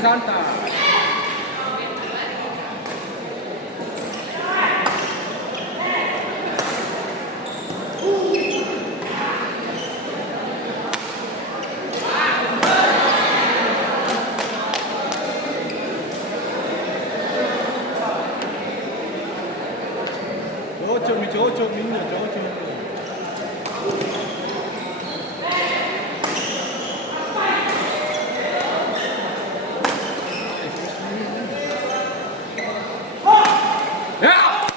santai. Cocok minyak, cocok. Ya,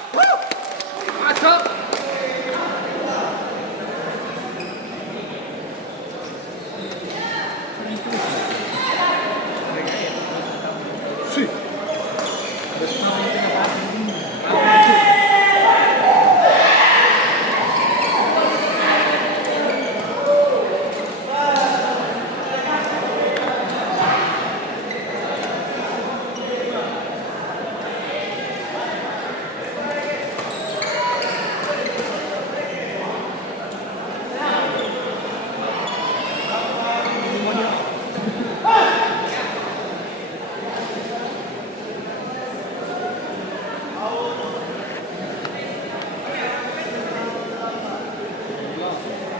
masuk. Sih.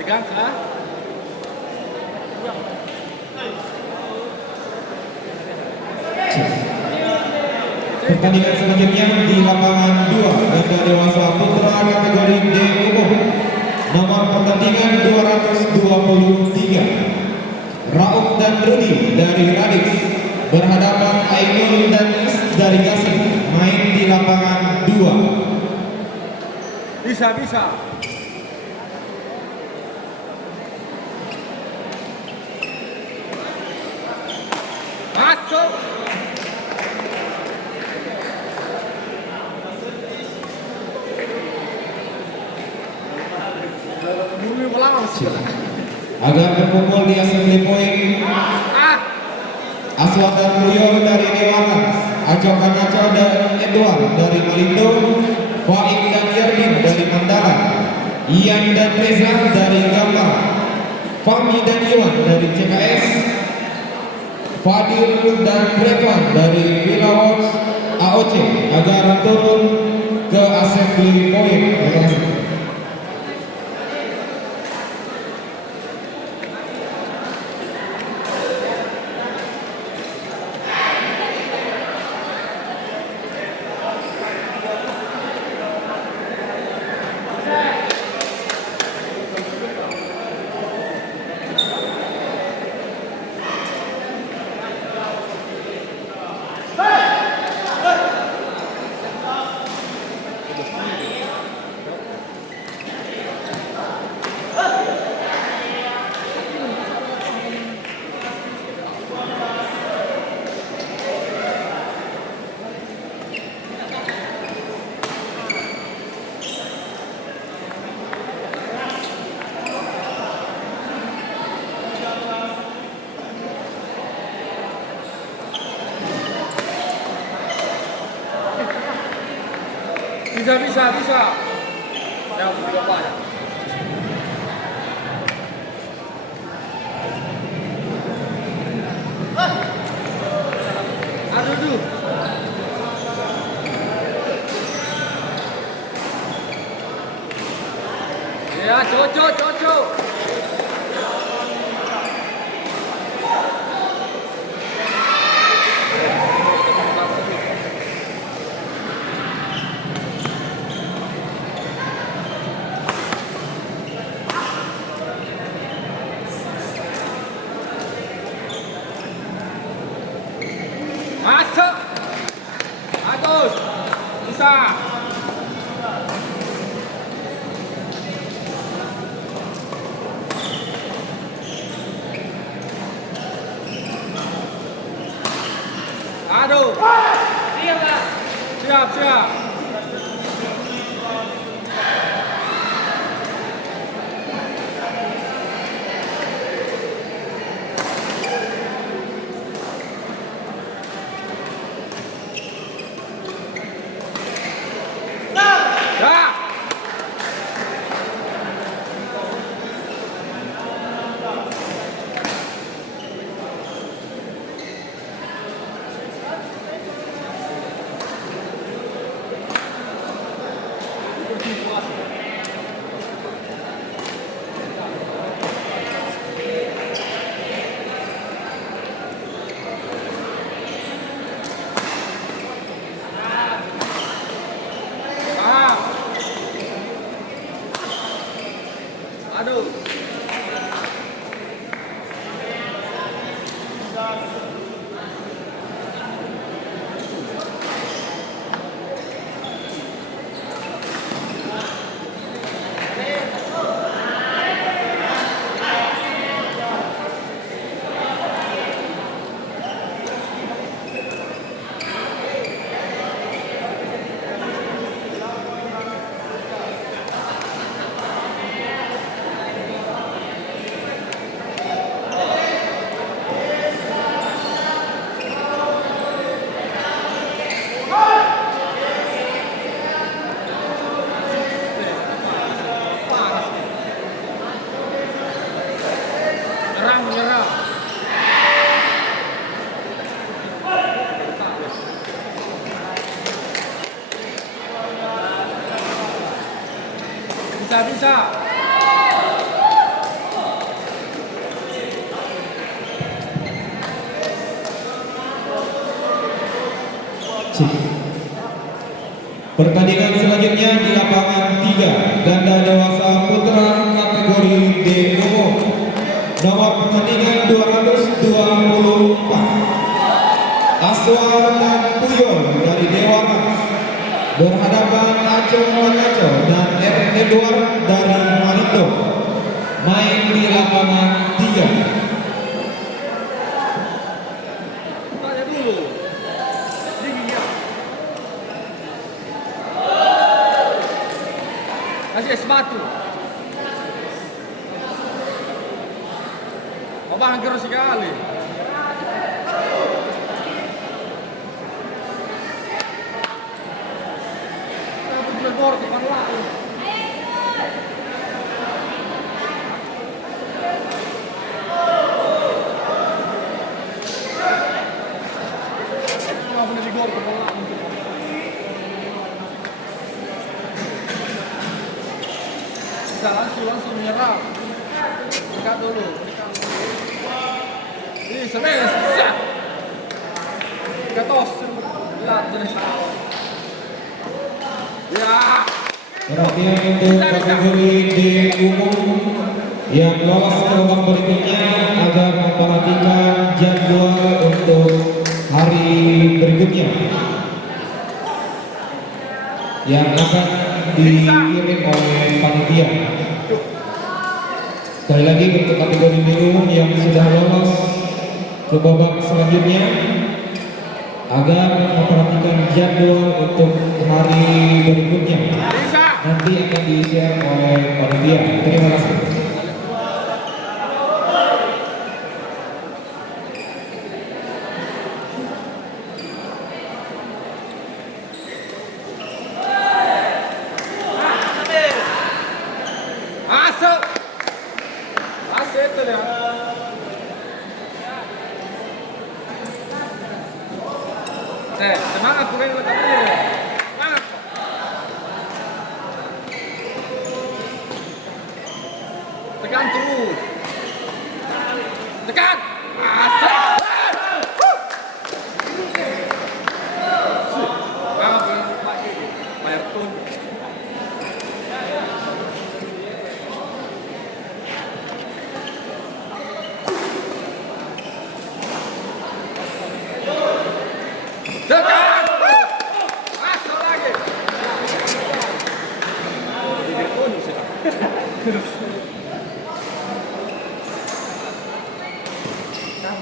Tegang kah? Pertandingan selanjutnya di lapangan 2 Ganda Dewasa Putra kategori D umum. Nomor pertandingan 223. Rauf dan Rudi dari Radix berhadapan Ainul dan Is dari Gasing, main di lapangan 2. Bisa. Masuk. Agar berkumpul di assembly point. Aswad dan Puyo dari Dewata, Acok Kanaco dan Edward dari Malindo, Faik dan Yerdin dari Mandala, Ian dan Reza dari Gambar, Fahmi dan Iwan dari CKS, Fadil dan Brevan dari Villa Watch AOC agar turun ke assembly point. Bisa. Ya, coba. Aduh. Ya, cocok. Masuk. Bagus. Bisa. Aduh. Siap. Bisa. Pertandingan selanjutnya di lapangan 3 ganda dewasa putra kategori D umum. Nomor pertandingan 224. Aswar dan Puyol dari Dewangas berhadapan Aco Manaco dan Edward dari Malindo. Main di lapangan 3. Tanya dulu. Dingin ya. Kasih es batu. Abang keras sekali. Aku teleport ke lain. Cuma punya di gol ke lain. Bisa langsung menyerang. Dekat dulu. Ini semes. Gatos. Lihat terus. Ya. Perhatian untuk kategori D umum yang lolos ke babak berikutnya agar memperhatikan jadwal untuk hari berikutnya yang akan dikirim oleh panitia. Sekali lagi untuk kategori D umum yang sudah lolos ke babak selanjutnya agar memperhatikan jadwal untuk hari berikutnya. Nanti akan di-share oleh panitia. Terima kasih. Masuk. Masuk itu dia. Semangat pemain lekat dulu. Semangat. Tekan terus. Tekan. Masuk. Bayar tun. Tekan! Masuk lagi! Jadi bonus ya? Ya.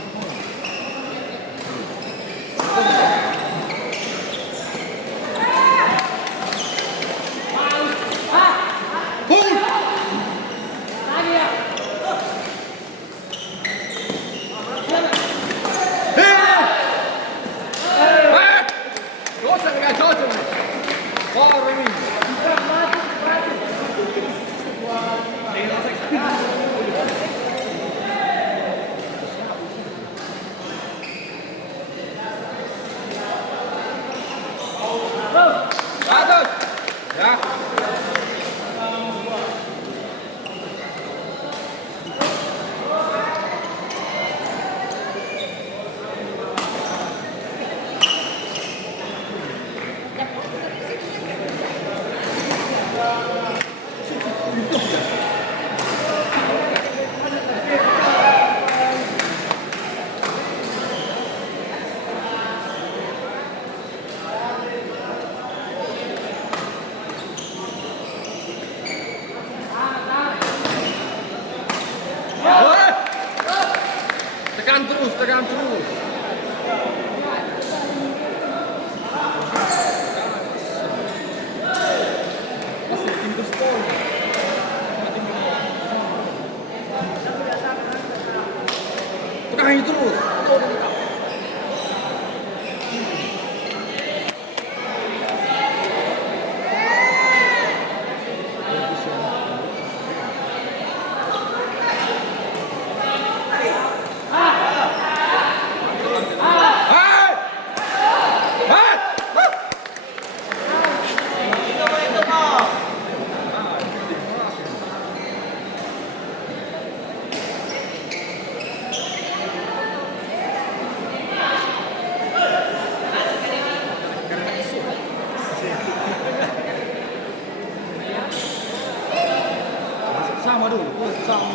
Song.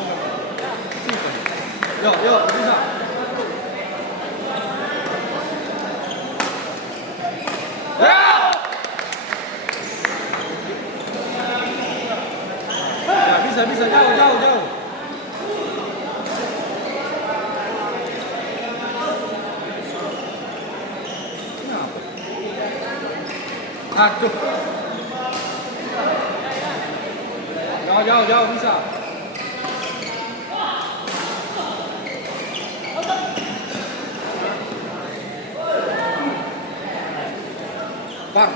Yo, yo, bisa. Ya, bisa jauh, jauh, jauh. Aduh. Jauh, jauh, jauh bisa. Pak.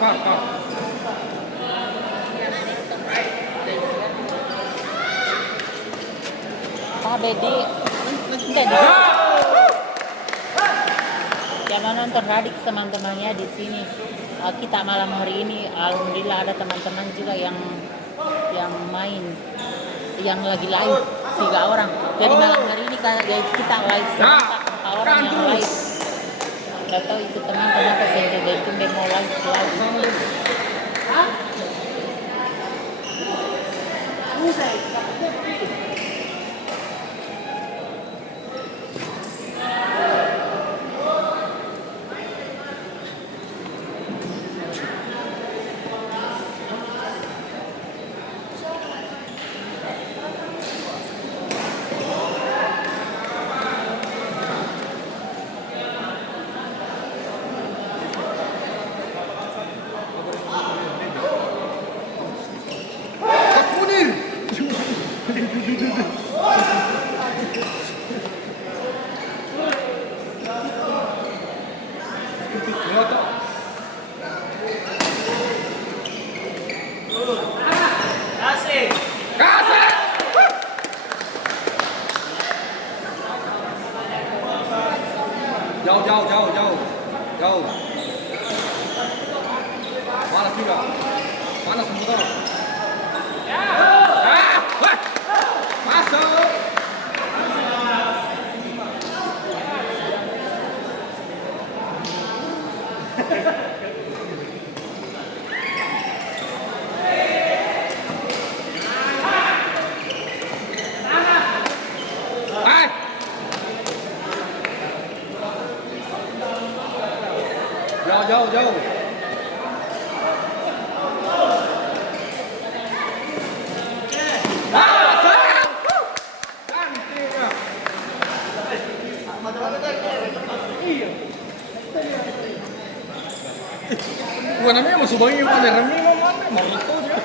Pak Bedi, yang nonton Radix teman-temannya di sini. Kita malam hari ini, alhamdulillah ada teman-teman juga yang main, yang lagi live 3 orang. Jadi malam hari ini guys kita live serentak 4 orang yang live. Gak tahu itu teman kenapa saya dari tumben mau live. Jauh. Malas juga. Panas semua. Masuk. Jauh. Gua namanya mau subangin yung palerami mo mana mau itu dia.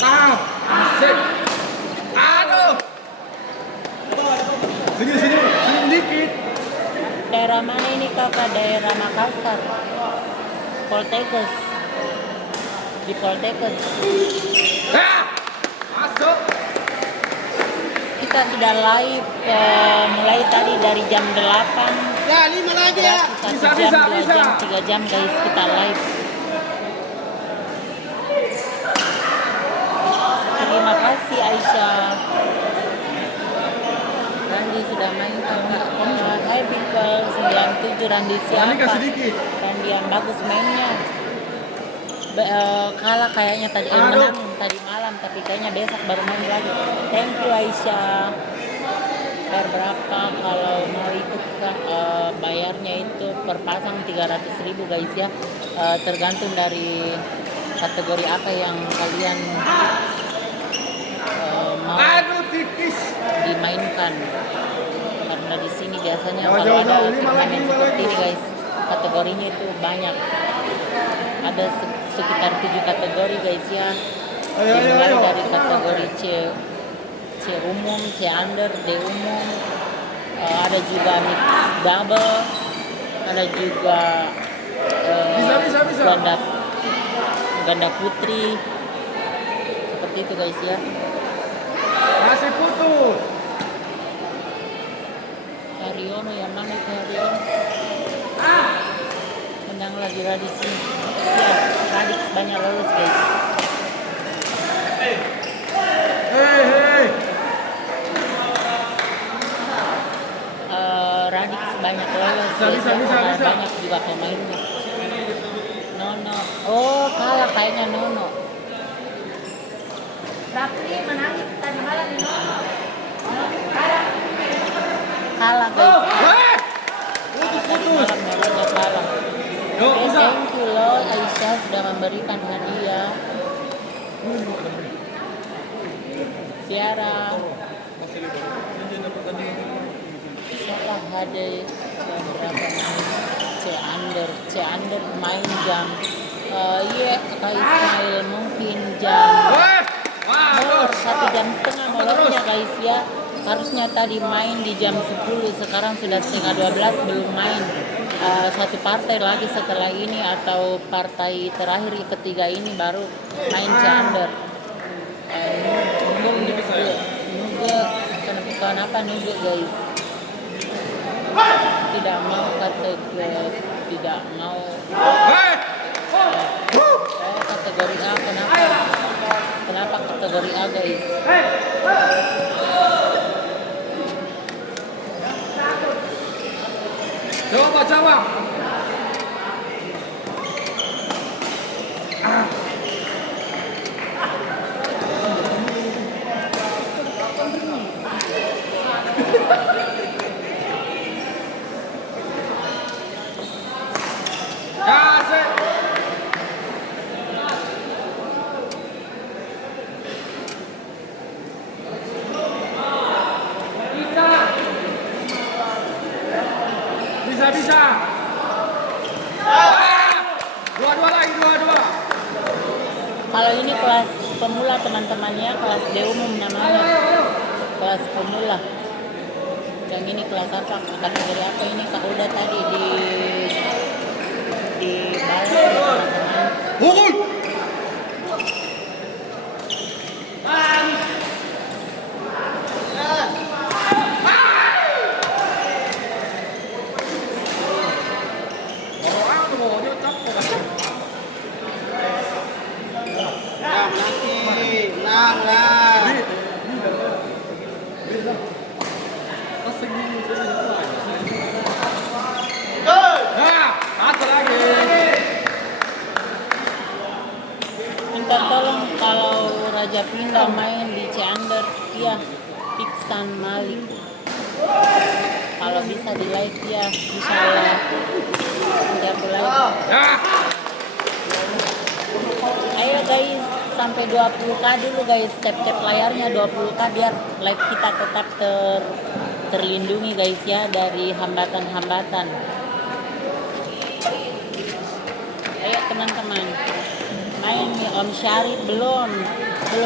Asik. Aduh. Sini dikit. Daerah mana ini kakak? Daerah Makassar, Poltekkes, di Poltekkes. Masuk. Kita sudah live mulai tadi dari jam 8. Ya, 5 lagi ya. Bisa. 2 jam, 3 jam guys kita live. Terima kasih Aisyah. Randi sudah main kakak. Hai people 97 Randi siapa? Randi yang bagus mainnya. Kalah kayaknya tadi menang tadi malam, tapi kayaknya besok baru main lagi. Thank you Aisyah. Bayar berapa kalau mau ikut bayarnya itu per pasang 300.000 guys ya. Tergantung dari kategori apa yang kalian mau dimainkan. Karena di sini biasanya kalau ada turnamen seperti ini guys, kategorinya itu banyak. Ada sekitar 7 kategori guys ya. Dimulai dari kategori C umum, C under, D umum, ada juga mix double, ada juga ganda putri, seperti itu guys ya. Masih putus. Haryono yang mana itu Haryono? Menang lagi Radix ini. Ya, Radix banyak lolos guys. Hey. Radix banyak lolos guys. Bisa. Banyak juga pemainnya. No. Oh, kalah kayaknya Nono. Rapli menangis tadi malam di Nono. Kalah guys. Tadi malam Nononya kalah. Yo, Oke, bisa. thank you loh Aisyah sudah memberikan hadiah. Tiara. Siapa hadiah berapa menit? C Under main jam. Iya, Kak Ismail mungkin jam molor 1,5 jam molornya guys ya. Harusnya tadi main di jam 10, sekarang sudah setengah 12 belum main. Satu partai lagi setelah ini atau partai terakhir ketiga ini baru main Ciander. Nuge kenapa Nuge guys? Tidak mau tidak mau kategori A. Kenapa kategori A guys? Jawab. Kasih. Bisa. Dua lagi. Kalau ini kelas pemula teman-temannya, kelas D umum namanya. Kelas pemula. Yang ini kelas apa? Kategori apa ini? Kak udah tadi di balas ya, teman-teman. Pukul. Minta tolong kalau Raja Pindah main di Ciander, iya, Iksan Malik. Kalau bisa di like ya, insyaallah. Nanti aku like. Ayo guys, sampai 20k dulu guys, tap layarnya 20k biar like kita tetap terlindungi guys ya dari hambatan-hambatan. Ayo teman-teman, main Om Syarif belum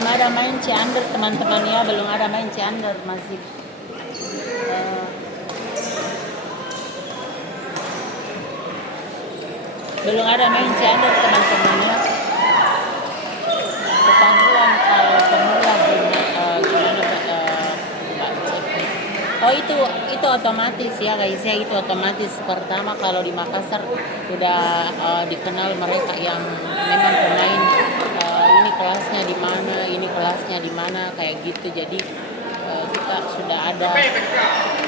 ada main Ciander teman-teman ya, belum ada main Ciander, masih belum ada main Ciander teman-teman ya. Ketahuan kalau pemula gimana Mbak cek nih. Oh itu otomatis ya guys ya, itu otomatis. Pertama kalau di Makassar udah dikenal mereka yang memang pemain ini kelasnya di mana, ini kelasnya di mana kayak gitu. Jadi kita sudah ada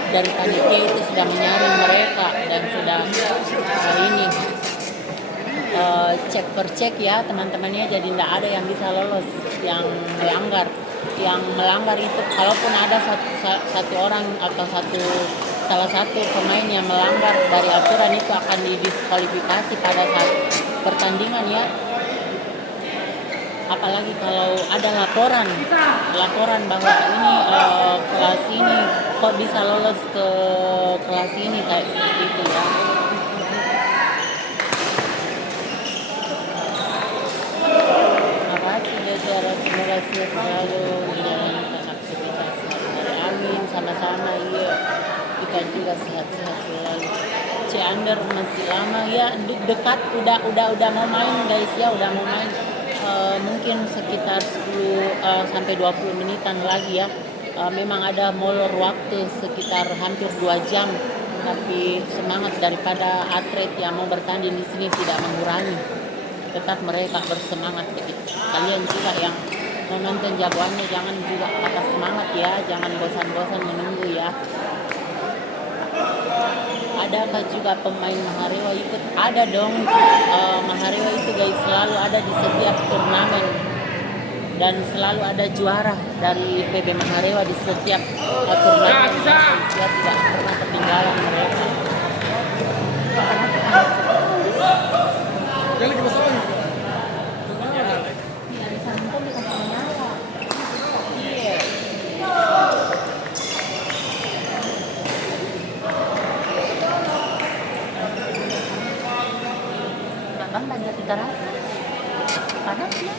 dari panitia itu sudah menyaring mereka dan sudah ini cek per cek ya teman-temannya, jadi tidak ada yang bisa lolos yang melanggar itu. Kalaupun ada satu orang atau salah satu pemain yang melanggar dari aturan itu akan didiskualifikasi pada saat pertandingan ya. Apalagi kalau ada laporan bahwa ini kelas ini kok bisa lolos ke kelas ini kayak seperti itu ya. Semoga sehat selalu menjalankan aktivitas sehari-hari. Amin, sama-sama. Iya, kita juga sehat-sehat selalu. Ciander masih lama ya, dekat udah mau main guys ya, udah mau main. Mungkin sekitar 10 sampai 20 menitan lagi ya. Memang ada molor waktu sekitar hampir 2 jam, tapi semangat daripada atlet yang mau bertanding di sini tidak mengurangi. Tetap mereka bersemangat begitu. Kalian juga yang menonton jagoannya jangan juga patah semangat ya, jangan bosan-bosan menunggu ya. adakah juga pemain Maharewa ikut? Ada dong. Maharewa itu guys selalu ada di setiap turnamen dan selalu ada juara dari PB Maharewa di setiap turnamen. Saya tidak pernah ketinggalan mereka. Dia lagi masuk lagi. Bang banyak kita rasa panas ya,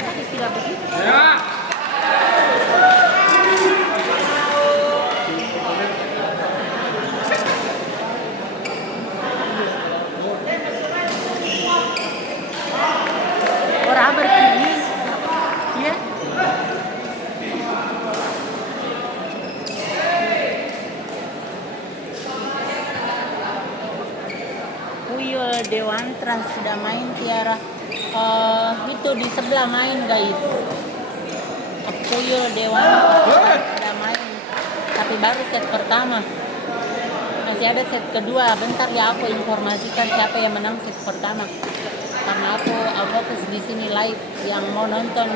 tapi tidak begitu. Ya. Orang bertinggi, ya. Puyol Dewantra sudah main Tiara. Itu di sebelah main guys. Puyol Dewantra sudah main, tapi baru set pertama. Masih ada set kedua. Bentar ya aku informasikan siapa yang menang set pertama. Karena aku fokus di sini live. Yang mau nonton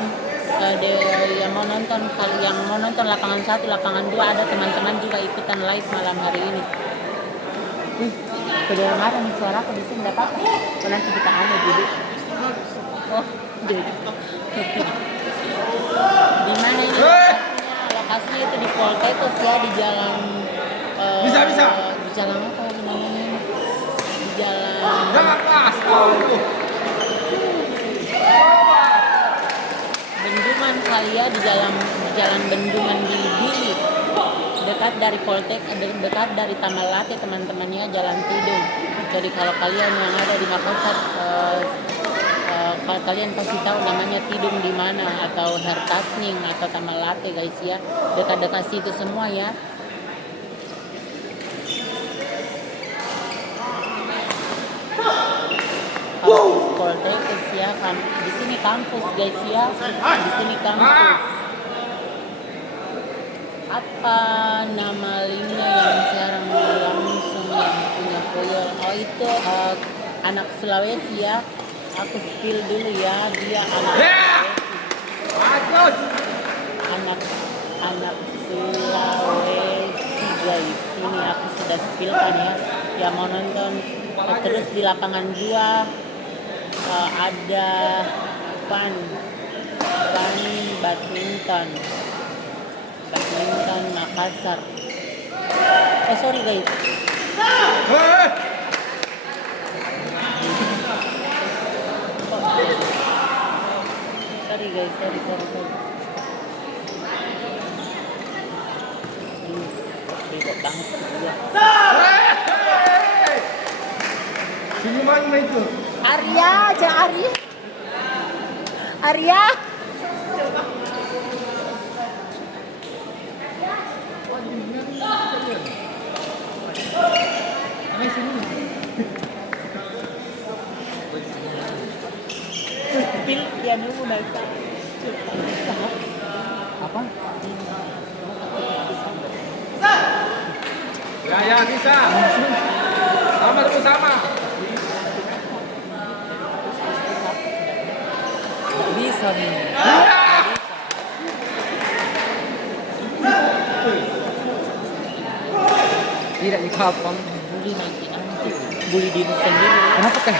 yang mau nonton lapangan 1, lapangan 2 ada teman-teman juga ikutan live malam hari ini. Kedengaran suara aku di sini enggak apa-apa. Nanti kita jadi. Oh, jadi. Di mana ini lokasinya? Lokasinya itu di Poltekkes ya, di jalan Bisa. di jalan apa namanya? Di jalan Jangan pas. Bendungan kali ya, di jalan Bendungan Bili-Bili. Dekat dari Poltekkes, dekat dari Taman Late teman-temannya, Jalan Tidung. Jadi kalau kalian yang ada di Makassar, kalian pasti tahu namanya Tidung di mana, atau Hertasning atau Taman Late guys ya, dekat-dekat situ semua ya. Kampus Poltekkes ya, di sini kampus guys ya, di sini kampus. Apa nama linknya yang sekarang langsung yang punya Puyol? Oh itu anak Sulawesi ya. Aku spill dulu ya, dia anak Sulawesi. Bagus. Anak Sulawesi guys. Ini aku sudah spillkan ya. Yang mau nonton terus di lapangan 2 ada badminton Makassar. Oh sorry guys. Sorry guys, sorry. Ribet banget sih dia. Sini mana itu? Arya. Spill ya nunggu nasa. Apa? Ya bisa. Sama. Bisa nih. Tidak dikapang. Bully nanti. Bully diri sendiri. Kenapa teh?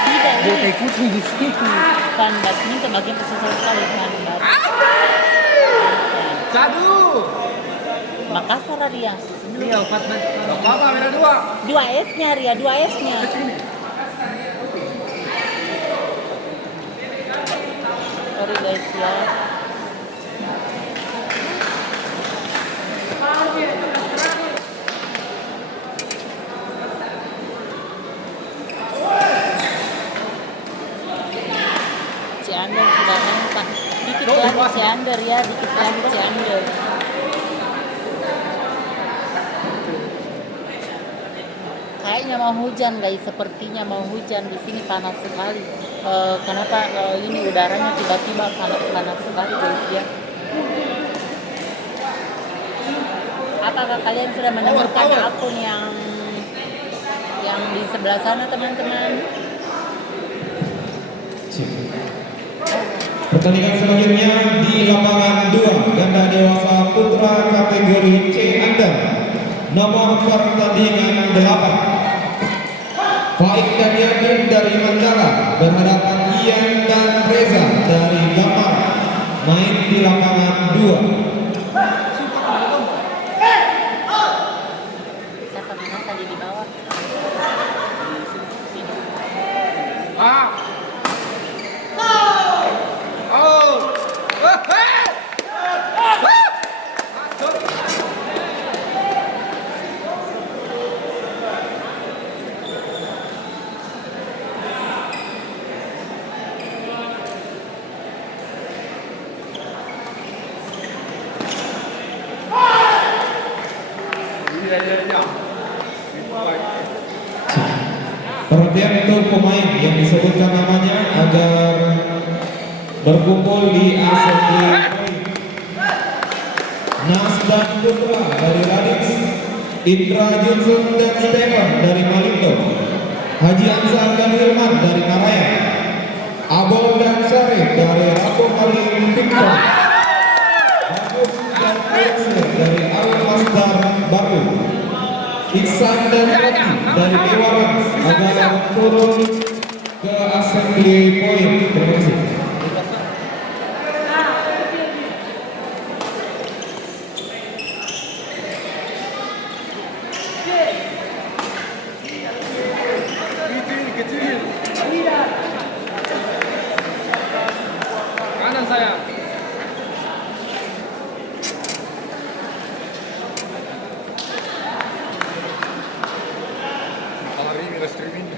Tidak. Dia kayak kucing di situ. Kan badminton bagian susah sekali kan. Satu. Makassar dia. Iya, 4 menit. Apa? Merah 2. 2 S-nya Ria, 2 S-nya. Sorry guys ya. Ciander sudah nampak. Dikit lagi Ciander ya, dikit lagi Ciander. Kayaknya mau hujan guys, sepertinya mau hujan. Di sini panas sekali. Kenapa ini udaranya tiba-tiba panas sekali guys ya. Apakah kalian sudah menemukan akun yang di sebelah sana, teman-teman? Pertandingan selanjutnya di lapangan 2 ganda dewasa putra kategori C under. Nomor pertandingan 8. Faik dan Yadin dari Mandala berhadapan Ian dan Reza dari Gamar. Main di lapangan 2. Siapa menang tadi di bawah? Perhatian untuk pemain yang disebutkan namanya agar berkumpul di assembly point. Nas dan Putra dari Radix, Indra Johnson dan Stefan dari Malindo, Haji Ansar dan Hilman dari Narayan, Abol dan Syarif dari Ratu Halim Victor, Bagus dan Alexer dari Al-Masdar Baru, Iksan dan Rati dari Dewan agar turun ke assembly point. Terima kasih. Kanan saya. Hari ini streaming.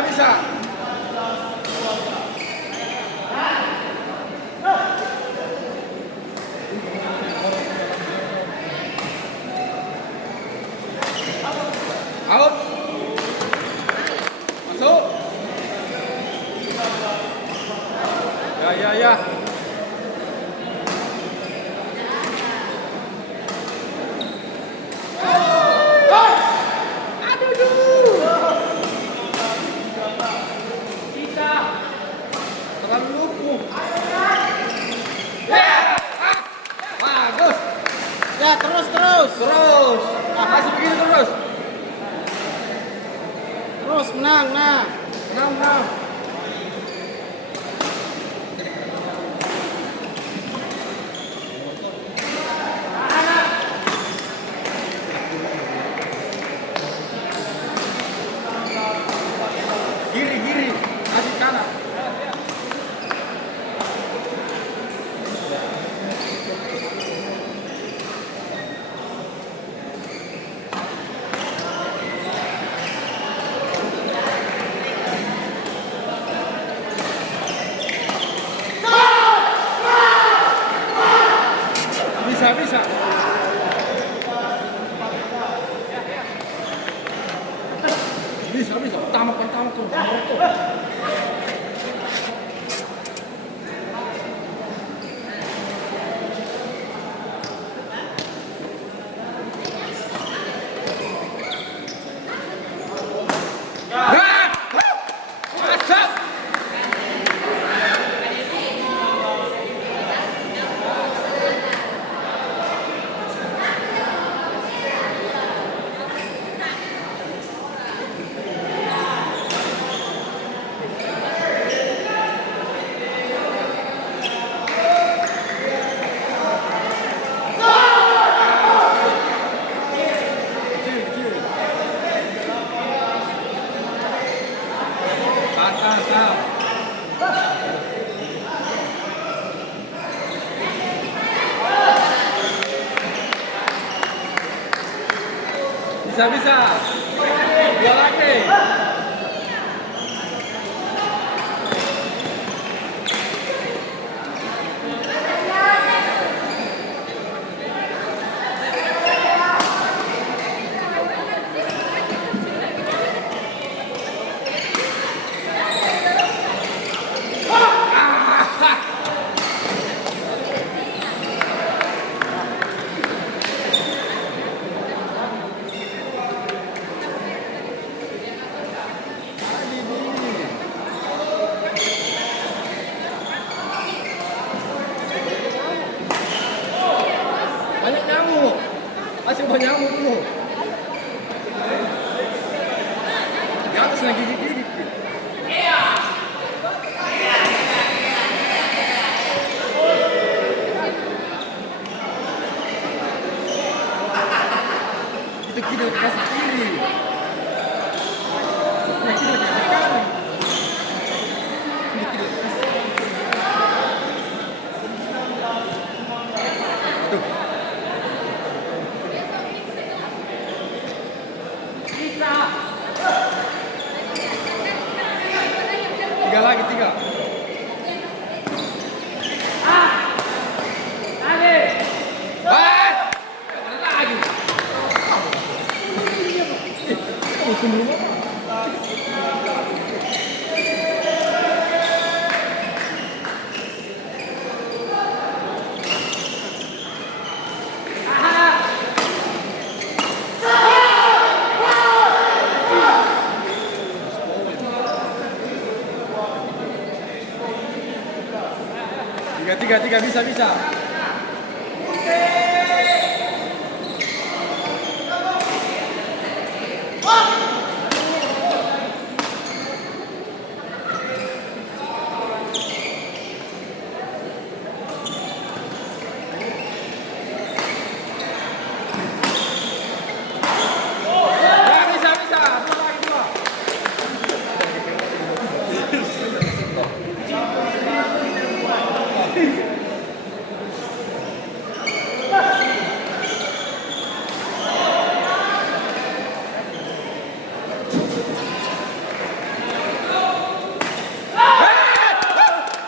Bisa. Out. Masuk. Ya. Terlalu lumpuh. Bagus. Ya, terus. Masih begini terus. Terus menang, nah. Menang. Giri. Masih kanan. Bisa. Bisa. Tamak. Masuk. Bisa. Dua lagi. lagi, 3. Lagi. Tiga, bisa. Ya, bisa. 2 lagi, 2.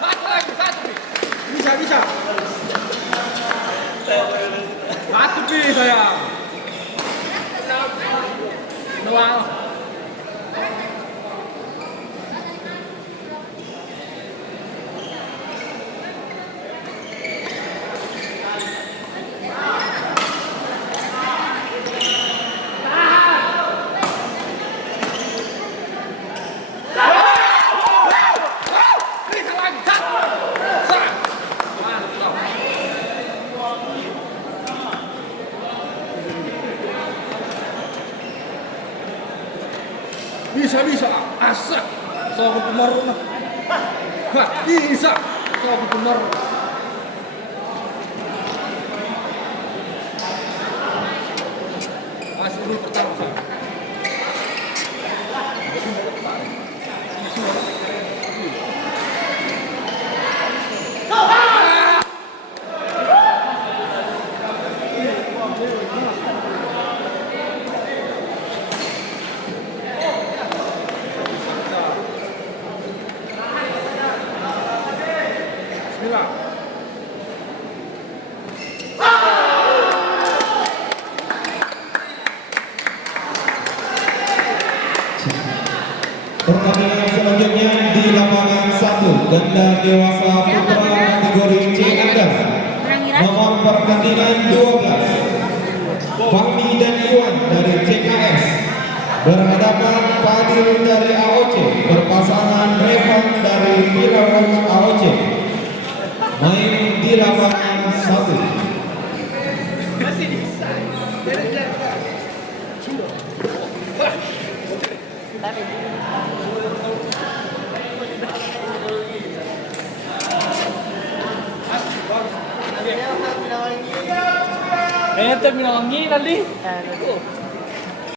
Satu lagi. Bisa. Satu pi sayang. Doang. Bisa lagi. Satu. Mantap. Bisa. Asak. Soal benar. Bisa. Soal benar. Masih dulu pertama. Bismillah. Pertandingan selanjutnya di lapangan 1 ganda dewasa putra kategori C Anda. Nomor pertandingan 12 Fahmi dan Iwan dari CKS berhadapan Fadil dari AOC berpasangan Revan dari Viraroch AOC. Main di lapangan 1. Ente bilang lagi tadi. Aduh.